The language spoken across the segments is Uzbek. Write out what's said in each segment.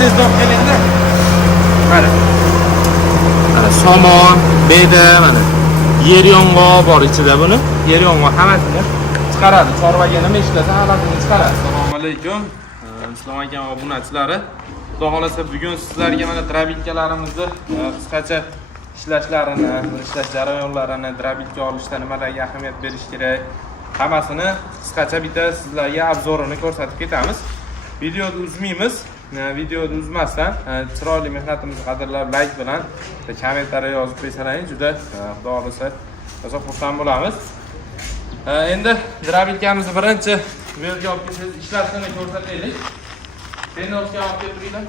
Tez olib kelingda. Mana. Mana somon, beda, mana yer yong'oq bor ichida buni. Yer yong'oq hammasini chiqaradi. Chorvaga nima ishlasa hammasini chiqaradi. Assalomu alaykum. Islom aka obunachilari. Xudo xolasa bugun sizlarga mana drabilkalarimizni qisqacha ishlashlarini, ishlash jarayonlarini, drabilka olishda nimalarga ahamiyat berish kerak, hammasini qisqacha bitta sizlarga obzorini ko'rsatib ketamiz. Videoni uzmaymiz. Videoni uzmasdan chiroyli mehnatimizni qadrlab like bilan kommentariy yozib qo'ysalaring juda xudo xolasa xursand bo'lamiz. Endi drabilkamizni birinchi bu yerga olib kelib ishlashini ko'rsataylik. Penalga olib keltiringlar.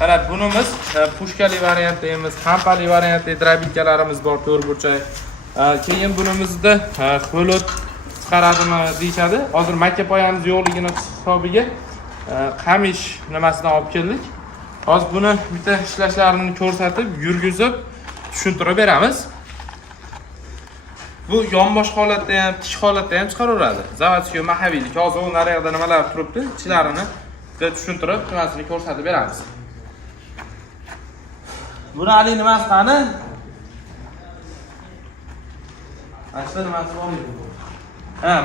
Qarab, bunimiz pushkali variantimiz, hampali variantli drabilkalarimiz bor, to'rtburchak. Keyin bunimizda xo'lut chiqaradimi deyshadi. Hozir makka poyamiz yo'qligini hisobiga qamish nimasidan olib keldik. Hozir buni bitta ishlashlarini ko'rsatib, yurgizib, tushuntirib beramiz. Bu yonbosh holatda ham, tish holatda ham chiqaraveradi. Zavodskiy mahaviylik. Hozir u naryoqda nimalar turibdi, ichlarini bitta tushuntirib, nimasini ko'rsatib beramiz. Buni ali nimasi qani? Asli nimasi bormi?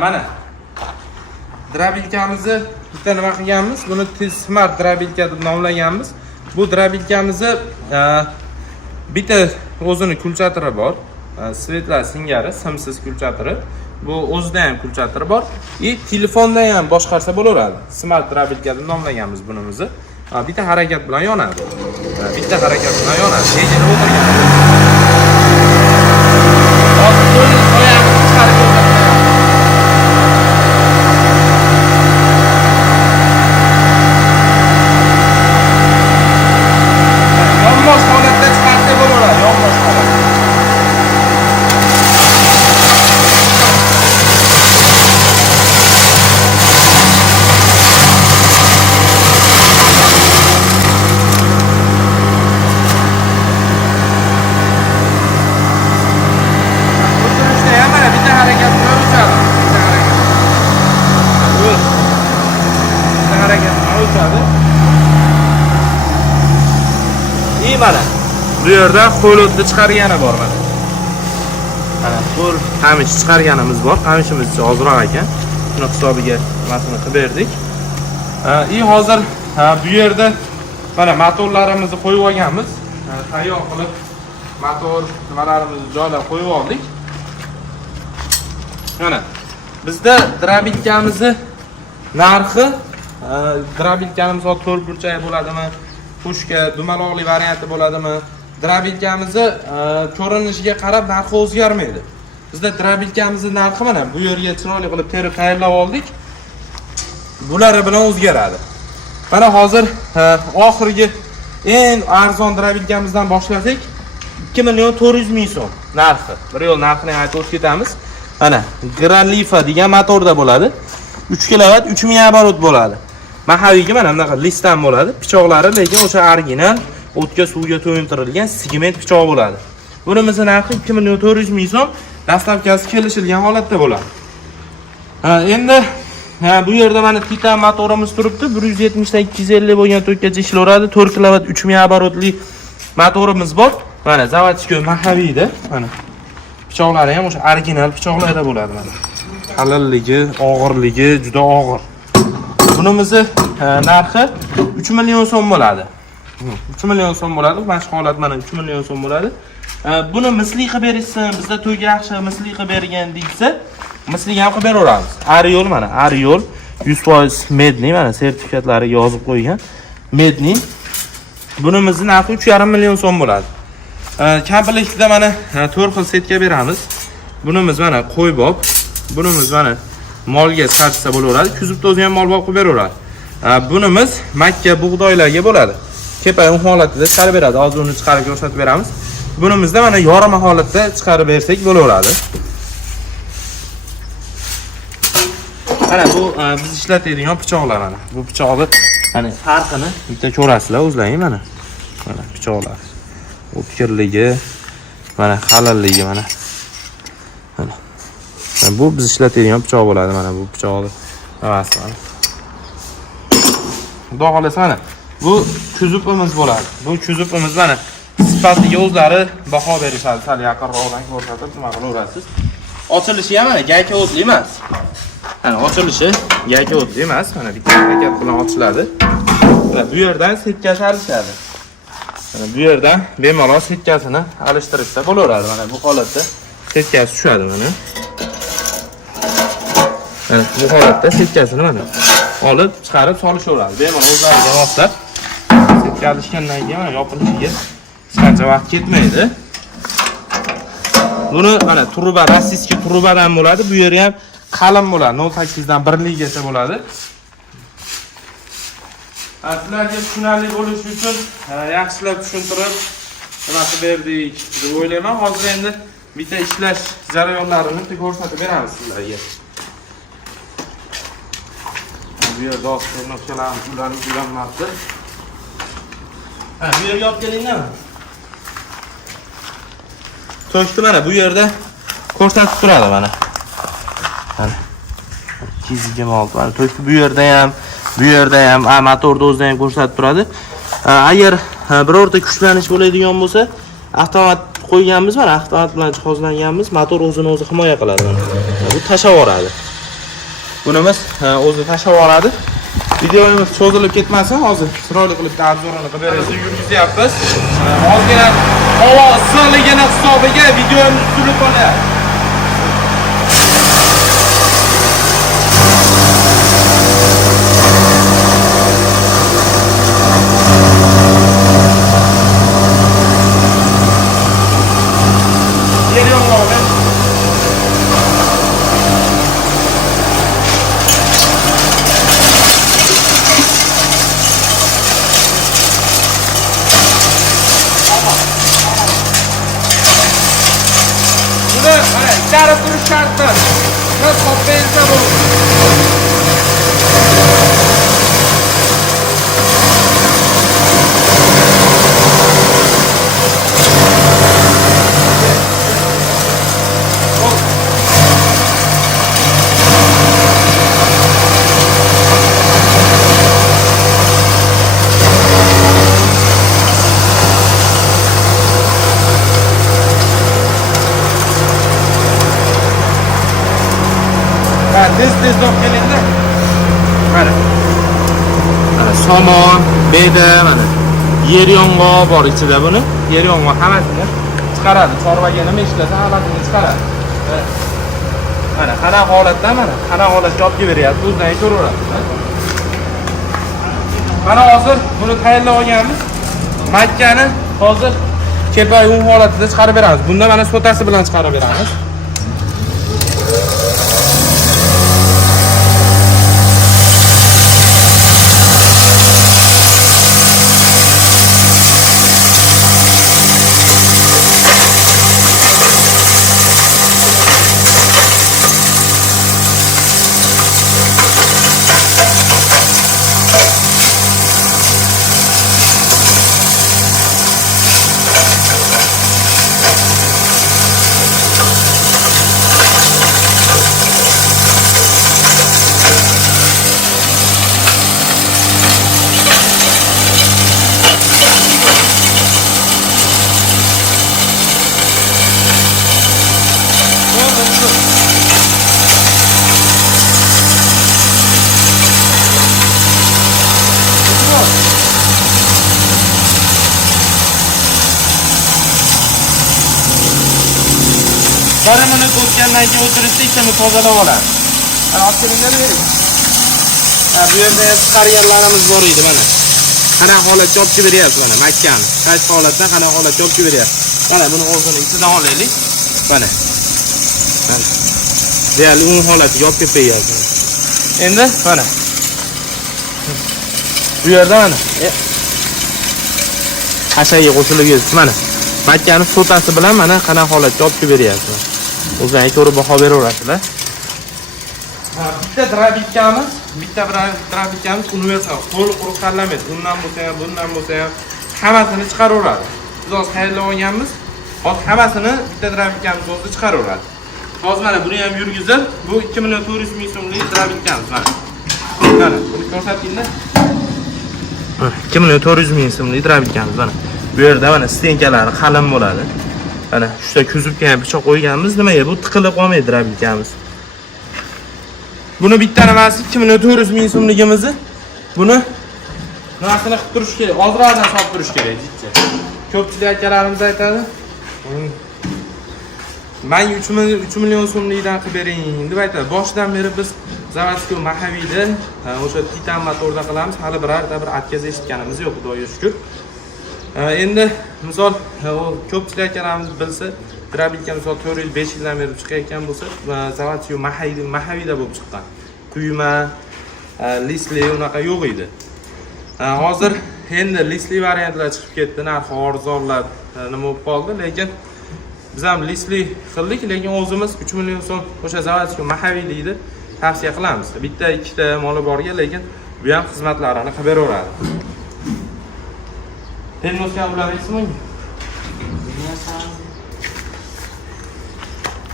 Mana. Drabilkamizni bitta nima qilganmiz? Buni Smart drabilka deb nomlaganmiz. Bu drabilkamizni bitta o'zini kulchatiri bor. Svetlar singari, simsiz kulchatiri. Bu o'zida ham kulchatiri bor. Telefonda ham boshqarsa bo'laveradi. Smart drabilka deb nomlaganmiz bunimizni. Bitta harakat bilan yonadi. Bitta harakat bilan yonadi. Lekin o'tirgan. Hozir qo'lni qo'yamiz, chiqarib ko'rsatamiz. Mana bu yerda xo'lotni chiqargani bor mana. Mana qo'l qamish chiqarganimiz bor. Qamishimiz ozroq ekan. Shuni hisobiga nimasini qilib berdik. Hozir bu yerda mana motorlarimizni qo'yib olganmiz. Tayyor qilib motor nimalarimizni joylab qo'yib oldik. Mana bizda drabilkamizni narxi drabilkamiz 4 burchak bo'ladimi? Pushka, dumaloqli varianti bo'ladimi? Drabilkamizni ko'rinishiga qarab narxi o'zgarmaydi. Bizda drabilkamizni narxi mana bu yerga chiroyli qilib terib tayyorlab oldik. Bulari bilan o'zgaradi. Mana hozir oxirgi eng arzon drabilkamizdan boshlasak 2.400.000 so'm narxi. Bir yo'l narxini aytib o'tib ketamiz. Mana Gralifa degan motorda bo'ladi. 3 kilovat 3000 оборот bo'ladi. Mahaviyga mana bunaqa listdan bo'ladi. Pichoqlari lekin o'sha original o'tga suvga to'yintirilgan segment pichoq bo'ladi. Bunimizning narxi 2.400.000 so'm, dastlabkasi kelishilgan holatda bo'ladi. Endi bu yerda mana Titan motorimiz turibdi. 170 dan 250 bo'lgan tokkacha ishlayveradi. 4 kilovat 3000 оборотli motorimiz bor. Mana zavodskiy mahaviyda mana pichoqlari ham o'sha original pichoqlarda bo'ladi mana. Qalilligi, og'irligi juda og'ir. Bunimizni narxi 3 million so'm bo'ladi. 3 million so'm bo'ladi. Mashq holat mana 3 million so'm bo'ladi. Buni misli qilib berishsin, bizda to'yga yaxshi misli qilib bergan deysa, misli ham qilib beraveramiz. Ariol mana, Ariol 100% medni mana sertifikatlariga yozib qo'ygan. Medni. Bunimizning narxi 3,5 million so'm bo'ladi. Komplektda mana 4 xil setka beramiz. Bunimiz mana qo'ybob, bunimiz mana molga chiqarsa bo'laveradi. Kuzovda o'zi ham molbob qilib beraveradi. Bunimiz makka bug'doylarga bo'ladi. Kepa holatida chiqarib beradi. Hozir uni chiqarib ko'rsatib beramiz. bunimizda mana yorima holatda chiqarib bersak bo'laveradi. Mana bu biz ishlatadigan pichoqlar mana. Bu pichoqni hani farqini bitta ko'rasizlar o'zlaring mana. Mana pichoqlar. O'tkirligi, mana qalilligi mana. Mana. Bu biz ishlatadigan pichoq bo'ladi mana bu pichoqni. Havas mana. Xudo xolasa mana bu kuzupimiz bo'ladi. Bu kuzupimiz mana sifatiga o'zlari baho berishadi. Sal yaqinroqdan ko'rsatib nima qilaverasiz. Ochilishi ham mana gayka o'tli emas. Mana ochilishi gayka o'tli emas. Mana bitta harakat bilan ochiladi. Va bu yerdan setkasi alishadi. Mana bu yerdan bemalol setkasini alishtirishsa bo'laveradi. Mana bu holatda setkasi tushadi mana. Mana bu holatda setkasini mana olib chiqarib solishaveradi. Bemalol o'zlariga moslab setka alishgandan keyin mana yopilishiga hech qancha vaqt ketmaydi. Buni mana truba, rossiyskiy trubadan bo'ladi. Bu yeri ham qalin bo'ladi. 0.8 dan 1 ligacha bo'ladi. Sizlarga tushunarli bo'lishi uchun yaxshilab tushuntirib nima qilib berdik deb o'ylayman. Hozir endi bitta ishlash jarayonlarini ko'rsatib beramiz sizlarga. Bu yerda noktalarni ularni ulanmasdi. Bu yerga olib kelinglar. To'shdi mana bu yerda ko'rsatib turadi mana. Mana 226 mana to'shdi bu yerda ham motorda o'zida ham ko'rsatib turadi. Agar birorta kuchlanish bo'ladigan bo'lsa, avtomat qo'yganmiz mana, avtomat bilan jihozlanganmiz, motor o'zini o'zi himoya qiladi mana. Bu tashab yuboradi. Bunimiz o'zi tashab yuboradi. Videomiz cho'zilib ketmasin, hozir chiroyli qilib obzorini qilib beramiz. Yurgizyapmiz. Hozirgina havo issiqligini hisobiga videomiz suzilib qolyapti. Cara turish shartdir. Biz qoplaysa bo'ladi. Tez olib kelinglar. Mana. Mana somon, beda mana. Yer yong'oq bor ichida buni. Yer yong'oq hammasini chiqaradi. Chorvaga nima ishlasa hammasini chiqaradi. Mana qana holatda mana, qana holatga olib beryapti. O'zdan ko'raverasiz. Mana hozir buni tayyorlab olganmiz. Makkani hozir kepak un holatida chiqarib beramiz. Bunda mana sotasi bilan chiqarib beramiz. Bir minut o'tgandan keyin o'tirishda ikkitani tozalab oladi. Mana olib kelinglar bering. Bu yerda chiqarganlarimiz bor edi mana. Qanaqa holatga olib beryapti mana Makkani. Qaysi holatdan qanaqa holatga olib beryapti. Mana buni o'zini ichidan olaylik. Mana. Mana. Deyarli un holatiga olib beryapti. Endi mana. Bu yerda mana. Hashaga qo'shilib ketdi mana. makkani sotasi bilan mana qanaqa holatga olib kelib beryapmiz. O'zlaringiz ko'rib baho beraverasizlar. Bitta drabitkamiz universal, qo'l quruq tanlamaydi. Bundan bo'lsa ham hammasini chiqaraveradi. Biz hozir tayyorlab olganmiz. Hozir hammasini bitta drabitkamiz o'zi chiqaraveradi. Hozir mana buni ham yurgizib, bu 2.400.000 so'mlik drabitkamiz mana. Mana buni ko'rsatinglar. 2.400.000 so'mlik drabitkamiz mana. Bu yerda mana stenkalari qalin bo'ladi. Mana shunda kuzubga ham pichoq qo'yganmiz. Nimaga bu tiqilib qolmaydi drabitkamiz. Buni bitta nimasi 2.400.000 so'mligimizni buni nimasini qilib turish kerak. Ozroqdan solib turish kerak, jitcha. Ko'pchilik akalarimiz aytadi. Men 3 million so'mlikdan qilib bering deb aytadi. Boshidan beri biz Zavodskoy Mahaviyda o'sha titan motorda qilamiz. Hali birorta bir atkaz eshitganimiz yo'q, Xudoga shukr. Endi misol ko'pchilik akalarimiz bilsa, drabilka misol 4 yil 5 yildan beri chiqayotgan bo'lsa, Zavodskoy Mahaviyda bo'lib chiqqan. Quyma, lisli unaqa yo'q edi. Hozir endi lisli variantlar chiqib ketdi, narxi arzonlab nima bo'lib qoldi, lekin biz ham lisli qildik, lekin o'zimiz 3 million so'm o'sha Zavodskoy Mahaviylikni tavsiya qilamiz. Bitta, ikkita moli borga, lekin bu ham xizmatlarini qilib beraveradi. Termosga ularasizmi?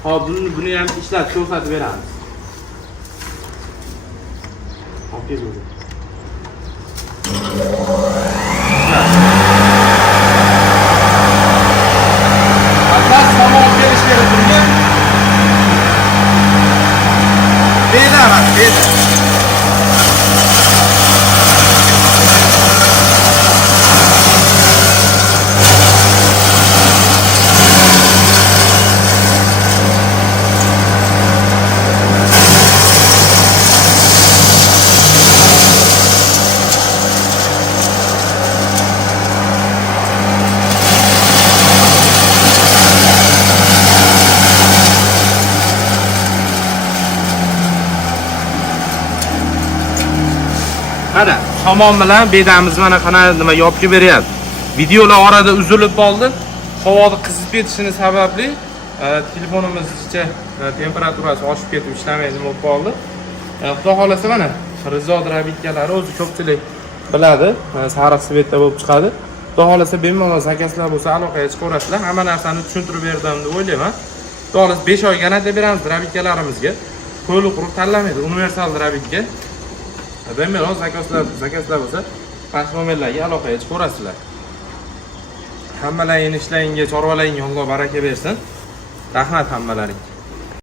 Hop, buni ham ishlatib ko'rsatib beramiz. Okey bo'ldi. Asas samol kelish kerak bunga. Beraman, mana somon bilan bedamiz mana qanaqa nima yopib beryapti. Videolar orada uzilib qoldi. Havoda qizib ketishini sababli telefonimiz ichida temperaturasi oshib ketib ishlamaydi bo'lib qoldi. Xudo xolasa mana Rizo drabitkalari o'zi ko'pchilik biladi. Sariq svetda bo'lib chiqadi. Xudo xolasa bemalol zakazlar bo'lsa aloqaga chiqaverasizlar. Hamma narsani tushuntirib berdim deb o'ylayman. Xudo xolasa 5 oy garantiya beramiz drabitkalarimizga. Qo'li quruq tanlamaydi, universal drabitka. Bemalol zakazlar bo'lsa, past nomerlarga aloqaga chiqaverasizlar. Hammalaring ishlaringga, chorvalaringga Alloh baraka bersin. Rahmat hammalaring.